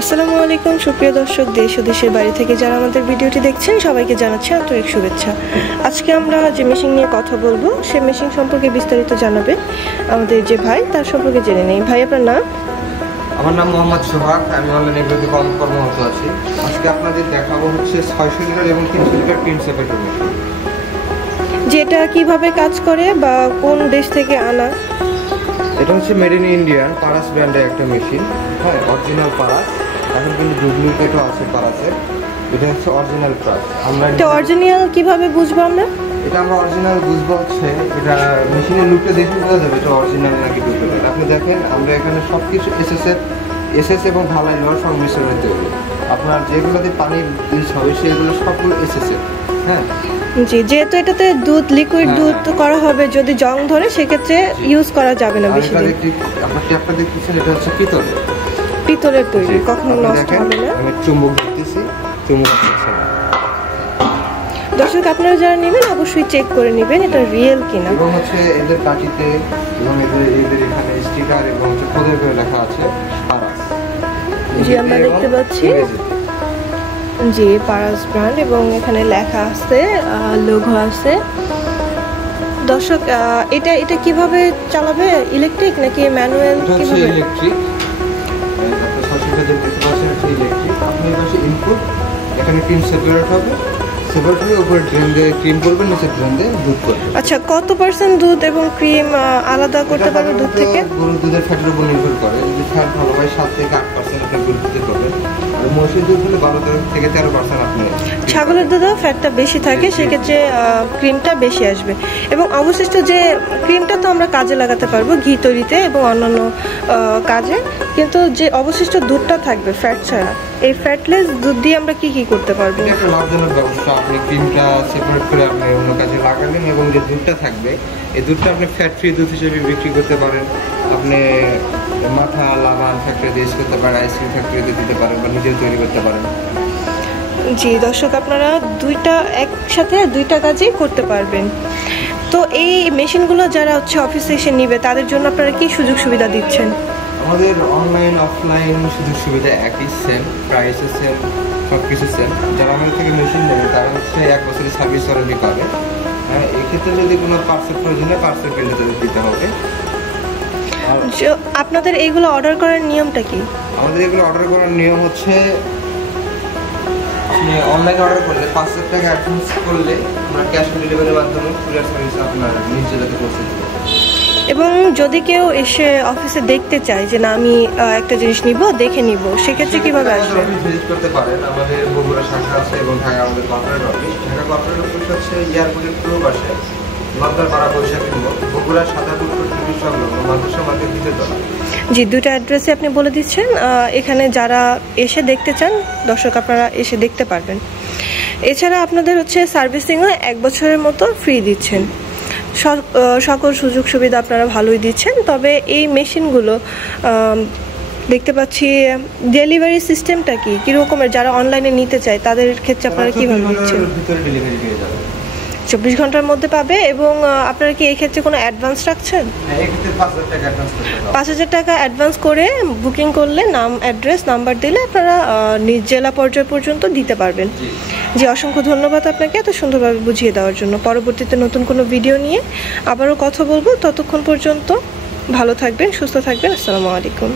আসসালামু আলাইকুম সুপ্রিয় দর্শক, দেশ ও দেশের বাইরে থেকে যারা আমাদের ভিডিওটি দেখছেন সবাইকে জানাচ্ছি আন্তরিক শুভেচ্ছা। আজকে আমরা যে মেশিন নিয়ে কথা বলবো সেই মেশিন সম্পর্কে বিস্তারিত জানাবে আমাদের যে ভাই, তার সম্পর্কে জেনে নেই। ভাই, আপনার নাম? আমার নাম মোহাম্মদ সোহাগ, আমি অনলাইনে কর্মরত আছি। আজকে আপনাদের দেখাবো হচ্ছে 600 লিটার এবং 300 লিটার ক্রিম সেপারেটর মেশিন। যেটা কিভাবে কাজ করে বা কোন দেশ থেকে আনা? এটা হচ্ছে মেড ইন ইন্ডিয়ান পারাস ব্র্যান্ডের একটা মেশিন। হ্যাঁ, অরিজিনাল পারাস। এখন কিন্তু ডুপ্লিকেটও আছে পারাসের। এটা হচ্ছে অরিজিনাল পারাস। আমরা তো অরিজিনাল কিভাবে বুঝবো আমরা? এটা আমরা অরিজিনাল বুঝবো হচ্ছে এটা মেশিনের লুকটা দেখে বোঝা যাবে এটা অরিজিনাল নাকি ডুপ্লিকেট। আপনি দেখেন আমরা এখানে সব কিছু এসএস এবং ঢালাই লোহার সংমিশ্রণে তৈরি। আপনার যেগুলোতে পানি ইউজ হবে সেগুলো সবগুলো এসএস এর। হ্যাঁ জি, যেহেতু এটাতে দুধ, লিকুইড দুধ করা হবে, যদি জং ধরে সেক্ষেত্রে ইউজ করা যাবে না বেশি দিন। আপনার ট্যাপটা দেখতেছেন, এটা হচ্ছে পিতলের তৈরি, কখনো নষ্ট হবে না। আমি চুম্বক দেখতেছি, চুম্বক আছে না। দর্শক, আপনারা যারা নেবেন অবশ্যই চেক করে নেবেন এটা রিয়েল কিনা। এবং হচ্ছে এদের কাঠিতে এবং এদের এখানে স্টিকার এবং খোদাই করে লেখা আছে পারাস। জি, আমরা দেখতে পাচ্ছি জি পারাস ব্র্যান্ড এবং এখানে লেখা আছে, লোগো আছে। দর্শক, এটা কিভাবে চালাবে? ইলেকট্রিক নাকি ম্যানুয়াল? কিভাবে? ইলেকট্রিক। আপনি সরাসরি দেখতে পাচ্ছেন এটা ইলেকট্রিক। আপনি পাশে ইনপুট, এখানে ক্রিম সেপারেট হবে। সেপারেট হয়ে উপরে ড্রেন দিয়ে ক্রিম করবেন, নিচে ড্রেন দিয়ে দুধ করবেন। আচ্ছা, কত পার্সেন্ট দুধ এবং ক্রিম আলাদা করতে পারবে দুধ থেকে? গরুর দুধের ফ্যাটের উপর নির্ভর করে। যদি ফ্যাট ভালো হয় 7 থেকে 8% আপনি গরুর দুধে করবেন। আর মহিষের দুধ হলে 12 থেকে 13% আপনি। ছাগলের দুধেও ফ্যাটটা বেশি থাকে, সেক্ষেত্রে ক্রিমটা বেশি আসবে। এবং অবশিষ্ট যে ক্রিমটা তো আমরা কাজে লাগাতে পারবো ঘি তৈরিতে এবং অন্যান্য কাজে, কিন্তু যে অবশিষ্ট দুধটা থাকবে ফ্যাট ছাড়া, এই ফ্যাটলেস দুধ দিয়ে আমরা কি করতে পারবো? এটা একটা লাভজনক ব্যবস্থা। আপনি ক্রিমটা সেপারেট করে আপনি অন্য কাজে লাগালেন এবং যে দুধটা থাকবে এই দুধটা আপনি ফ্যাট ফ্রি দুধ হিসেবে বিক্রি করতে পারেন। আপনি মাথা লাবান ফ্যাক্টরিতে ইউজ করতে পারেন, আইসক্রিম ফ্যাক্টরিতে দিতে পারেন বা নিজেও তৈরি করতে পারেন। জি দর্শক, আপনারা একসাথে দুইটা কাজই করতে পারবেন। তো এই মেশিনগুলো যারা অফিসে এসে নিবে তাদের জন্য আপনারা কি সুযোগ সুবিধা দিচ্ছেন? আমাদের অনলাইন অফলাইন সুযোগ সুবিধা একই, সেম প্রাইস, সেম সব কিছু সেম। যারা আমাদের থেকে মেশিন নেবে তারা হচ্ছে 1 বছরের সার্ভিস ওয়ারেন্টি পাবে। হ্যাঁ, এক্ষেত্রে যদি কোনো পার্সেল প্রয়োজন হয় পার্সেল বিল দিতে হবে। আপনাদের এইগুলো অর্ডার করার নিয়মটা কি? আমাদের এগুলো অর্ডার করার নিয়ম হচ্ছে অনলাইনে অর্ডার করলে 5,000 টাকা অ্যাডভান্স করলে আমরা ক্যাশ অন ডেলিভারির মাধ্যমে কুরিয়ার সার্ভিস আপনার নিজ জেলাতে পৌঁছে দেবো। এবং যদি কেউ এসে অফিসে দেখতে চায় যে না আমি একটা জিনিস নিব, দেখে নিব, সেক্ষেত্রে কিভাবে আসবে? ভিজিট করতে পারেন। আমাদের বগুড়া শাখা আছে এবং ঢাকা আমাদের corporate office. Dhaka corporate office হচ্ছে এয়ারপোর্টের পূর্ব পাশে নন্দরপাড়া বৈশাখী মোড়, বগুড়া সাদাপুর সংলগ্ন মাদ্রাসা মার্কেট দ্বিতীয়তলা। জি, দুটো অ্যাড্রেসে আপনি বলে দিচ্ছেন। এখানে যারা এসে দেখতে চান দর্শক, আপনারা এসে দেখতে পারবেন। এছাড়া আপনাদের সার্ভিসিংও 1 বছরের মতো ফ্রি দিচ্ছেন। সকল সুযোগ সুবিধা আপনারা ভালোই দিচ্ছেন। তবে এই মেশিনগুলো দেখতে পাচ্ছি ডেলিভারি সিস্টেমটা কীরকমের? যারা অনলাইনে নিতে চায় তাদের ক্ষেত্রে আপনারা কীভাবে দিচ্ছেন? 24 ঘন্টার মধ্যে পাবে। এবং আপনারা কি এই ক্ষেত্রে কোনো অ্যাডভান্স রাখছেন? 5,000 টাকা অ্যাডভান্স করে বুকিং করলে নাম, অ্যাড্রেস, নাম্বার দিলে আপনারা নিজ জেলা পর্যায় পর্যন্ত দিতে পারবেন। জি, অসংখ্য ধন্যবাদ আপনাকে এত সুন্দরভাবে বুঝিয়ে দেওয়ার জন্য। পরবর্তীতে নতুন কোনো ভিডিও নিয়ে আবারও কথা বলবো। ততক্ষণ পর্যন্ত ভালো থাকবেন, সুস্থ থাকবেন। আসসালামু আলাইকুম।